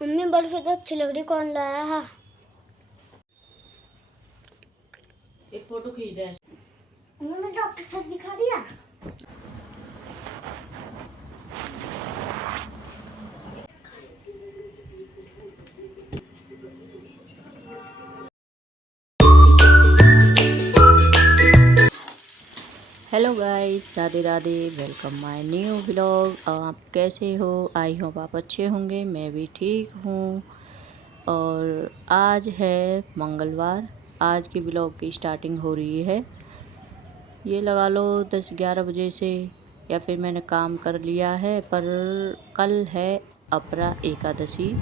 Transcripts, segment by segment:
Mummy barfi तो अच्छी लग रही, कौन लाया है? एक फोटो खींच दे। मम्मी मैं डॉक्टर साहब दिखा दिया। Hello guys, Radhe Radhe, welcome my new vlog. आप कैसे हो? आई होप आप अच्छे होंगे। मैं भी ठीक हूँ। और आज है मंगलवार। आज के व्लॉग की स्टार्टिंग हो रही है, ये लगा लो 10-11 बजे से, या फिर मैंने काम कर लिया है। पर कल है अपरा एकादशी,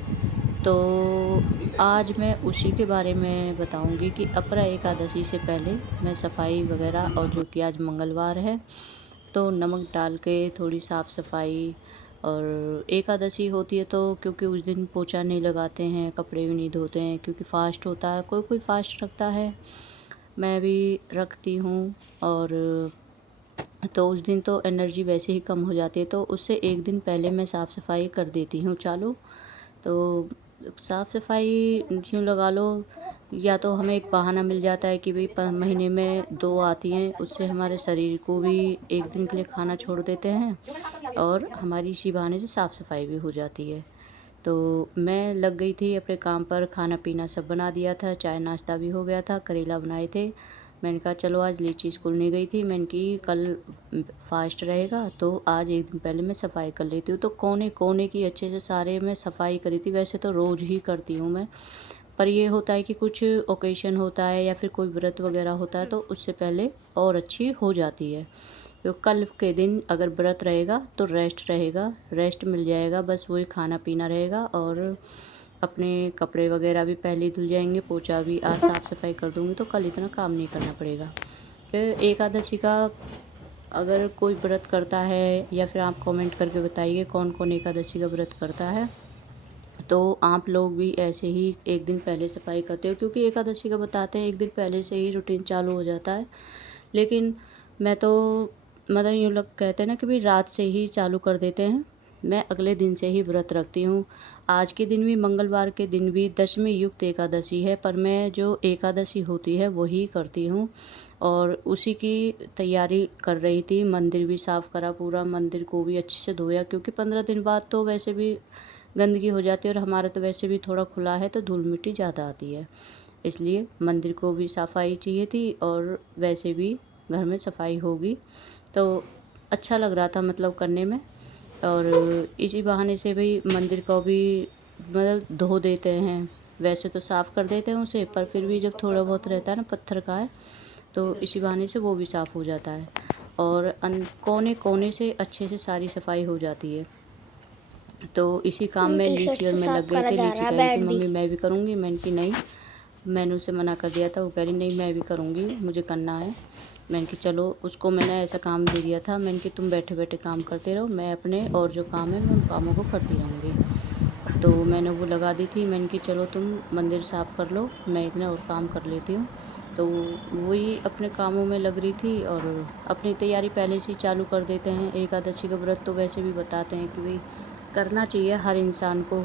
तो आज मैं उसी के बारे में बताऊंगी कि अपरा एकादशी से पहले मैं सफाई वगैरह, और जो कि आज मंगलवार है तो नमक डाल के थोड़ी साफ़ सफाई। और एकादशी होती है तो क्योंकि उस दिन पोछा नहीं लगाते हैं, कपड़े भी नहीं धोते हैं, क्योंकि फ़ास्ट होता है। कोई कोई फ़ास्ट रखता है, मैं भी रखती हूँ। और तो उस दिन तो एनर्जी वैसे ही कम हो जाती है, तो उससे एक दिन पहले मैं साफ़ सफाई कर देती हूँ चालू। तो साफ़ सफाई यूँ लगा लो, या तो हमें एक बहाना मिल जाता है कि भाई महीने में 2 आती हैं, उससे हमारे शरीर को भी एक दिन के लिए खाना छोड़ देते हैं, और हमारी इसी बहाने से साफ़ सफाई भी हो जाती है। तो मैं लग गई थी अपने काम पर, खाना पीना सब बना दिया था, चाय नाश्ता भी हो गया था, करेला बनाए थे। मैंने कहा चलो, आज लीची स्कूल नहीं गई थी, मैंने कि कल फास्ट रहेगा तो आज एक दिन पहले मैं सफाई कर लेती हूँ। तो कोने कोने की अच्छे से सारे मैं सफाई करी थी। वैसे तो रोज़ ही करती हूँ मैं, पर ये होता है कि कुछ ओकेशन होता है या फिर कोई व्रत वगैरह होता है तो उससे पहले और अच्छी हो जाती है। तो कल के दिन अगर व्रत रहेगा तो रेस्ट रहेगा, रेस्ट मिल जाएगा, बस वही खाना पीना रहेगा। और अपने कपड़े वगैरह भी पहले ही धुल जाएंगे, पोछा भी आज साफ़ सफाई कर दूँगी, तो कल इतना काम नहीं करना पड़ेगा। कि एकादशी का अगर कोई व्रत करता है, या फिर आप कमेंट करके बताइए कौन कौन एकादशी का व्रत करता है। तो आप लोग भी ऐसे ही एक दिन पहले सफाई करते हो, क्योंकि एकादशी का बताते हैं एक दिन पहले से ही रूटीन चालू हो जाता है। लेकिन मैं तो मतलब यूँ लोग कहते हैं ना कि भाई रात से ही चालू कर देते हैं, मैं अगले दिन से ही व्रत रखती हूँ। आज के दिन भी, मंगलवार के दिन भी दशमी युक्त एकादशी है, पर मैं जो एकादशी होती है वही करती हूँ। और उसी की तैयारी कर रही थी, मंदिर भी साफ़ करा, पूरा मंदिर को भी अच्छे से धोया, क्योंकि 15 दिन बाद तो वैसे भी गंदगी हो जाती है, और हमारा तो वैसे भी थोड़ा खुला है तो धूल मिट्टी ज़्यादा आती है, इसलिए मंदिर को भी सफाई चाहिए थी। और वैसे भी घर में सफाई होगी तो अच्छा लग रहा था मतलब करने में। और इसी बहाने से भाई मंदिर को भी मतलब धो देते हैं। वैसे तो साफ़ कर देते हैं उसे, पर फिर भी जब थोड़ा बहुत रहता है ना, पत्थर का है, तो इसी बहाने से वो भी साफ़ हो जाता है। और कोने कोने से अच्छे से सारी सफाई हो जाती है। तो इसी काम में टी शर्ट लीची और से मैं लग साफ गए करा थे। जा लीची रहा है कह रही थी बेड भी। मम्मी मैं भी करूँगी, मैंने कि नहीं, मैंने उसे मना कर दिया था। वो कह रही नहीं मैं भी करूँगी, मुझे करना है। मैंने कि चलो, उसको मैंने ऐसा काम दे दिया था, मैंने कि तुम बैठे बैठे काम करते रहो, मैं अपने और जो काम है मैं उन कामों को करती रहूँगी। तो मैंने वो लगा दी थी, मैंने कि चलो तुम मंदिर साफ़ कर लो, मैं इतना और काम कर लेती हूँ। तो वही अपने कामों में लग रही थी, और अपनी तैयारी पहले से ही चालू कर देते हैं। एकादशी का व्रत तो वैसे भी बताते हैं कि भाई करना चाहिए हर इंसान को।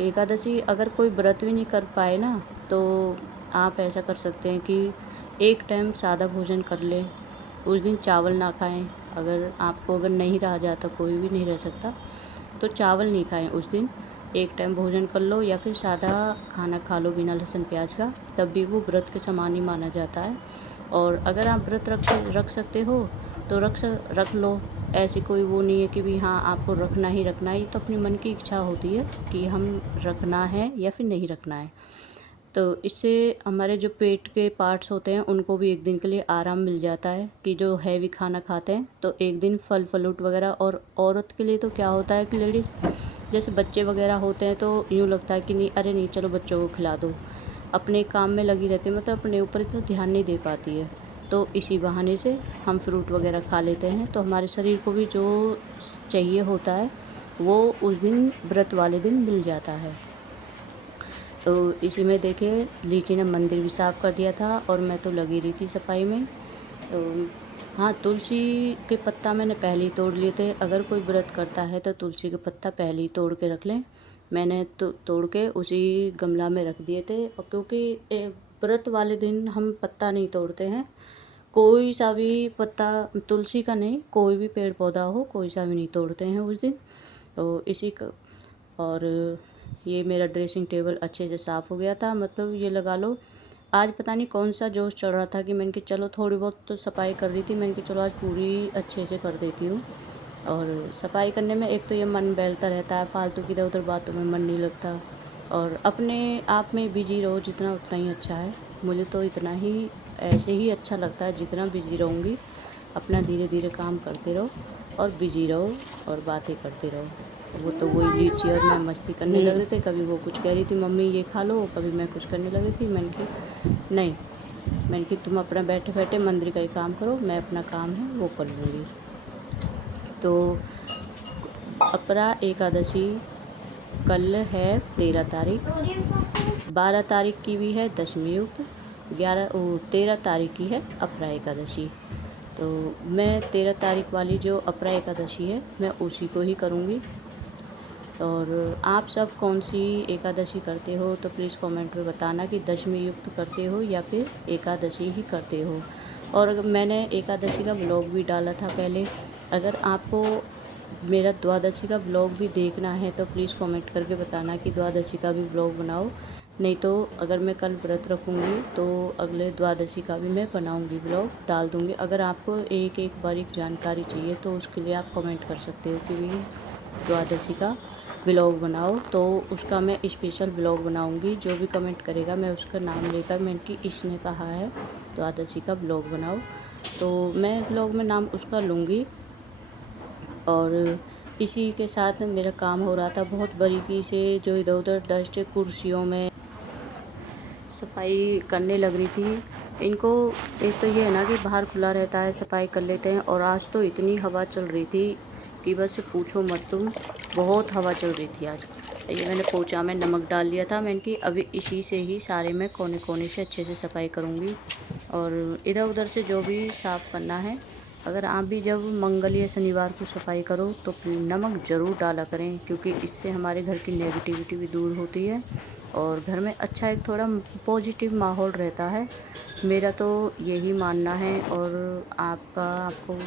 एकादशी अगर कोई व्रत भी नहीं कर पाए ना, तो आप ऐसा कर सकते हैं कि एक टाइम सादा भोजन कर लें, उस दिन चावल ना खाएं। अगर नहीं रहा जाता, कोई भी नहीं रह सकता, तो चावल नहीं खाएं उस दिन, एक टाइम भोजन कर लो, या फिर सादा खाना खा लो बिना लहसुन प्याज का, तब भी वो व्रत के समान ही माना जाता है। और अगर आप व्रत रख सकते हो तो रख लो। ऐसी कोई वो नहीं है कि भी हाँ आपको रखना ही रखना है, तो अपनी मन की इच्छा होती है कि हम रखना है या फिर नहीं रखना है। तो इससे हमारे जो पेट के पार्ट्स होते हैं उनको भी एक दिन के लिए आराम मिल जाता है, कि जो हैवी खाना खाते हैं तो एक दिन फल फ्रूट वगैरह। और औरत के लिए तो क्या होता है कि लेडीज़ जैसे बच्चे वगैरह होते हैं तो यूँ लगता है कि नहीं, अरे नहीं चलो बच्चों को खिला दो, अपने काम में लगी रहती है, मतलब अपने ऊपर इतना ध्यान नहीं दे पाती है। तो इसी बहाने से हम फ्रूट वगैरह खा लेते हैं, तो हमारे शरीर को भी जो चाहिए होता है वो उस दिन व्रत वाले दिन मिल जाता है। तो इसी में देखिए लीची ने मंदिर भी साफ़ कर दिया था, और मैं तो लगी रही थी सफाई में। तो हाँ, तुलसी के पत्ता मैंने पहले ही तोड़ लिए थे। अगर कोई व्रत करता है तो तुलसी के पत्ता पहले ही तोड़ के रख लें, मैंने तो तोड़ के उसी गमला में रख दिए थे। और क्योंकि व्रत वाले दिन हम पत्ता नहीं तोड़ते हैं, कोई सा भी पत्ता, तुलसी का नहीं, कोई भी पेड़ पौधा हो कोई सा भी नहीं तोड़ते हैं उस दिन। तो इसी का। और ये मेरा ड्रेसिंग टेबल अच्छे से साफ़ हो गया था, मतलब ये लगा लो आज पता नहीं कौन सा जोश चढ़ रहा था कि मैंने कि चलो थोड़ी बहुत तो सफाई कर रही थी, मैंने कि चलो आज पूरी अच्छे से कर देती हूँ। और सफाई करने में एक तो ये मन बहलता रहता है, फालतू की इधर उधर बातों में मन नहीं लगता, और अपने आप में बिजी रहो जितना उतना ही अच्छा है। मुझे तो इतना ही ऐसे ही अच्छा लगता है, जितना बिजी रहूँगी अपना धीरे धीरे काम करते रहो और बिजी रहो और बातें करते रहो। वो तो वही लीची और मैं मस्ती करने लग रहे थे, कभी वो कुछ कह रही थी मम्मी ये खा लो, कभी मैं कुछ करने लगी थी। मैंने कि नहीं, मैंने कि तुम अपना बैठे बैठे मंदिर का ही काम करो, मैं अपना काम है वो कर लूँगी। तो अपरा एकादशी कल है 13 तारीख, 12 तारीख की भी है दशमी युक्त, 13 तारीख की है अपरा एकादशी। तो मैं 13 तारीख वाली जो अपरा एकादशी है मैं उसी को ही करूँगी। और आप सब कौन सी एकादशी करते हो तो प्लीज़ कमेंट में बताना कि दशमी युक्त करते हो या फिर एकादशी ही करते हो। और मैंने एकादशी का व्लॉग भी डाला था पहले, अगर आपको मेरा द्वादशी का व्लॉग भी देखना है तो प्लीज़ कमेंट करके बताना कि द्वादशी का भी व्लॉग बनाओ। नहीं तो अगर मैं कल व्रत रखूँगी तो अगले द्वादशी का भी मैं बनाऊँगी, व्लॉग डाल दूँगी। अगर आपको एक एक बारीक जानकारी चाहिए तो उसके लिए आप कमेंट कर सकते हो कि भी द्वादशी का व्लॉग बनाओ, तो उसका मैं स्पेशल व्लॉग बनाऊँगी। जो भी कमेंट करेगा मैं उसका नाम लेकर, मैंने कि इसने कहा है द्वादशी का व्लॉग बनाओ, तो मैं व्लॉग में नाम उसका लूँगी। और इसी के साथ मेरा काम हो रहा था बहुत बारीकी से, जो इधर उधर डस्ट कुर्सियों में सफाई करने लग रही थी। इनको एक तो ये है ना कि बाहर खुला रहता है, सफाई कर लेते हैं, और आज तो इतनी हवा चल रही थी कि बस पूछो मत तुम, बहुत हवा चल रही थी आज। ये मैंने पोंछा में नमक डाल लिया था, मैंने कि अभी इसी से ही सारे में कोने कोने से अच्छे से सफाई करूँगी। और इधर उधर से जो भी साफ़ करना है, अगर आप भी जब मंगल या शनिवार को सफाई करो तो नमक ज़रूर डाला करें, क्योंकि इससे हमारे घर की नेगेटिविटी भी दूर होती है और घर में अच्छा एक थोड़ा पॉजिटिव माहौल रहता है। मेरा तो यही मानना है, और आपको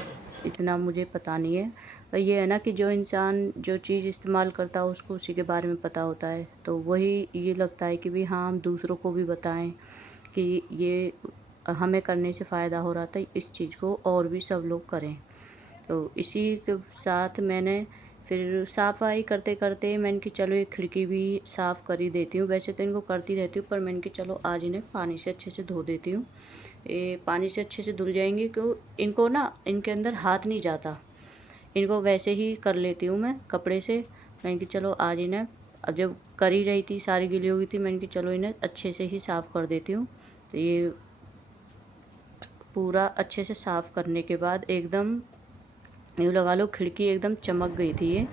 इतना मुझे पता नहीं है, पर ये है ना कि जो इंसान जो चीज़ इस्तेमाल करता है उसको उसी के बारे में पता होता है, तो वही ये लगता है कि भी हाँ हम दूसरों को भी बताएं कि ये हमें करने से फ़ायदा हो रहा था, इस चीज़ को और भी सब लोग करें। तो इसी के साथ मैंने फिर सफाई करते करते मैंने कि चलो ये खिड़की भी साफ़ कर ही देती हूँ। वैसे तो इनको करती रहती हूँ, पर मैंने कि चलो आज इन्हें पानी से अच्छे से धो देती हूँ। ये पानी से अच्छे से धुल जाएंगी, क्यों इनको ना इनके अंदर हाथ नहीं जाता, इनको वैसे ही कर लेती हूँ मैं कपड़े से। मैंने कि चलो आज इन्हें, अब जब कर ही रही थी सारी गीली हो गई थी, मैंने कि चलो इन्हें अच्छे से ही साफ़ कर देती हूँ। तो ये पूरा अच्छे से साफ़ करने के बाद एकदम यूँ लगा लो खिड़की एकदम चमक गई थी ये।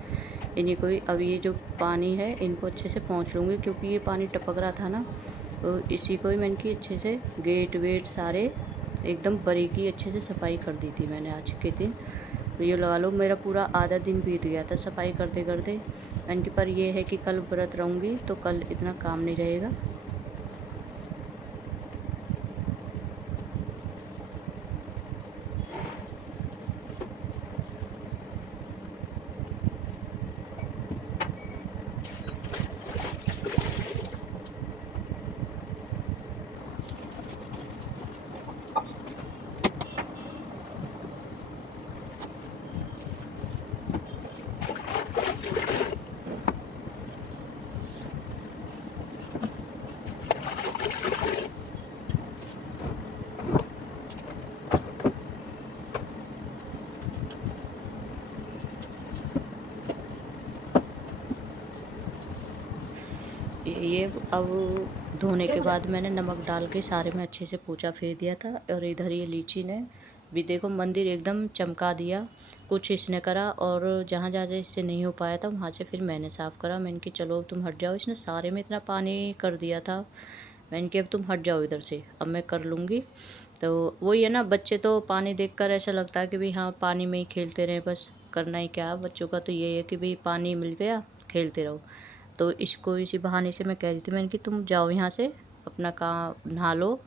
इन्हीं को अब ये जो पानी है इनको अच्छे से पोंछ लूँगी, क्योंकि ये पानी टपक रहा था ना, तो इसी को ही मैंने कि अच्छे से गेट वेट सारे एकदम बारीकी अच्छे से सफाई कर दी थी मैंने आज के दिन। तो ये लगा लो मेरा पूरा आधा दिन बीत गया था सफाई करते करते। मैंने कि पर ये है कि कल व्रत रहूँगी तो कल इतना काम नहीं रहेगा। ये अब धोने के बाद मैंने नमक डाल के सारे में अच्छे से पोंछा फेर दिया था। और इधर ये लीची ने भी देखो मंदिर एकदम चमका दिया। कुछ इसने करा, और जहाँ जहाँ इससे नहीं हो पाया था वहाँ से फिर मैंने साफ़ करा। मैंने कि चलो तुम हट जाओ, इसने सारे में इतना पानी कर दिया था। मैंने कि अब तुम हट जाओ इधर से, अब मैं कर लूँगी। तो वही है ना, बच्चे तो पानी देखकर ऐसा लगता है कि भाई हाँ पानी में ही खेलते रहें, बस करना ही क्या। बच्चों का तो ये है कि भाई पानी मिल गया खेलते रहो। तो इसको इसी बहाने से मैं कह रही थी, मैंने कि तुम जाओ यहाँ से अपना काम नहा लो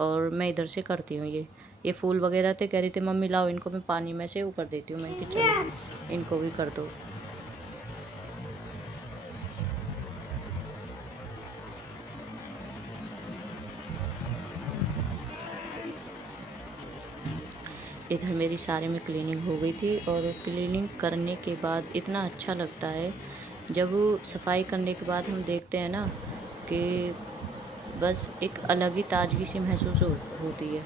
और मैं इधर से करती हूँ। ये फूल वगैरह थे, कह रही थी मम्मी लाओ इनको मैं पानी में से वो कर देती हूँ। मैंने कि चलो इनको भी कर दो। इधर मेरी सारे में क्लीनिंग हो गई थी और क्लीनिंग करने के बाद इतना अच्छा लगता है जब सफाई करने के बाद हम देखते हैं ना कि बस एक अलग ही ताजगी सी महसूस होती है।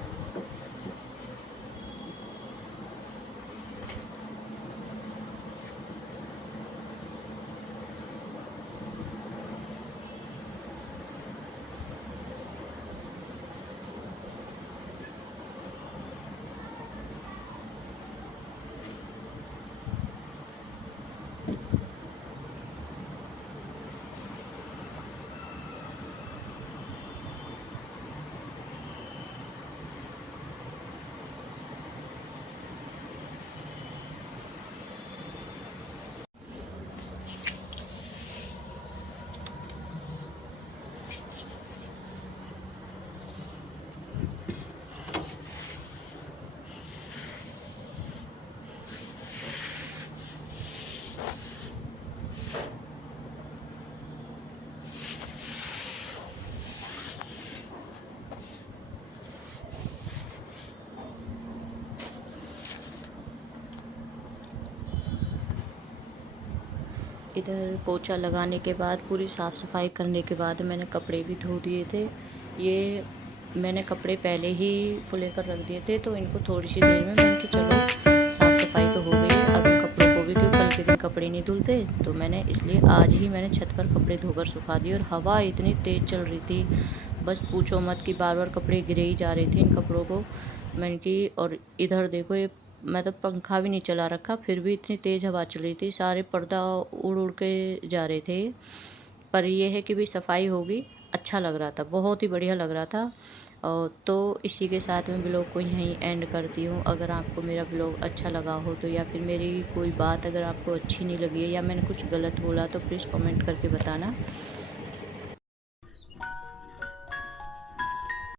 इधर पोछा लगाने के बाद पूरी साफ़ सफाई करने के बाद मैंने कपड़े भी धो दिए थे। ये मैंने कपड़े पहले ही फुले कर रख दिए थे, तो इनको थोड़ी सी देर में मैंने कि चलो साफ़ सफाई तो हो गई है, अब इन कपड़ों को भी, क्योंकि कल के दिन कपड़े नहीं धुलते, तो मैंने इसलिए आज ही मैंने छत पर कपड़े धोकर सुखा दिए। और हवा इतनी तेज़ चल रही थी, बस पूछो मत, कि बार बार कपड़े गिरे ही जा रहे थे इन कपड़ों को। मैंने कि और इधर देखो, ये मैं तो पंखा भी नहीं चला रखा, फिर भी इतनी तेज़ हवा चल रही थी, सारे पर्दा उड़ उड़ के जा रहे थे। पर यह है कि भी सफाई होगी, अच्छा लग रहा था, बहुत ही बढ़िया लग रहा था। और तो इसी के साथ मैं ब्लॉग को यहीं एंड करती हूँ। अगर आपको मेरा ब्लॉग अच्छा लगा हो तो, या फिर मेरी कोई बात अगर आपको अच्छी नहीं लगी है या मैंने कुछ गलत बोला, तो प्लीज़ कमेंट करके बताना।